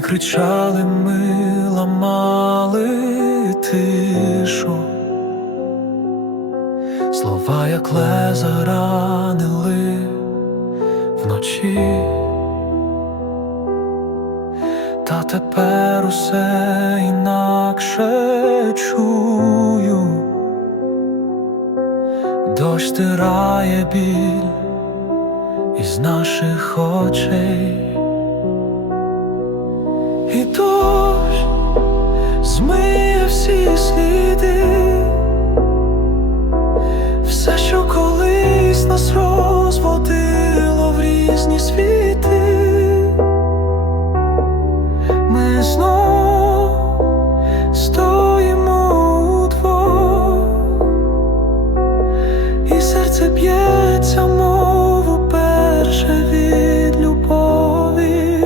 Кричали, ми ламали тишу, слова, як леза ранили вночі, та тепер усе інакше чую, дощ стирає біль із наших очей. Ми знов стоїмо удвох, і серце б'ється, мов уперше від любові.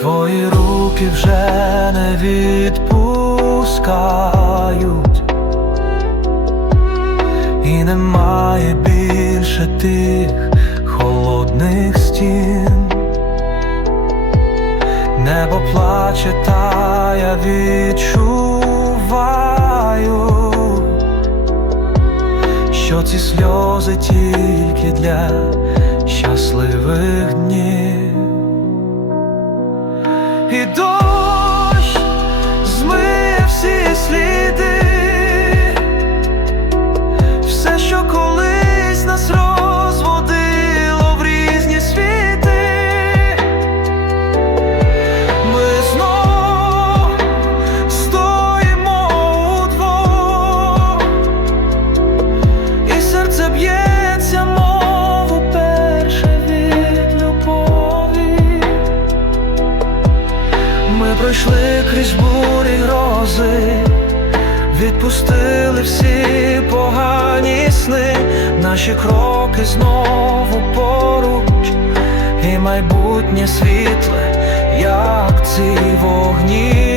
Твої руки вже не відпускають, і немає більше тих холодних стін. Небо плаче, та я відчуваю, що ці сльози тільки для щасливих днів. І дощ пройшли крізь бурі грози, відпустили всі погані сни, наші кроки знову поруч, і майбутнє світле, як ці вогні.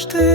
Назавжди.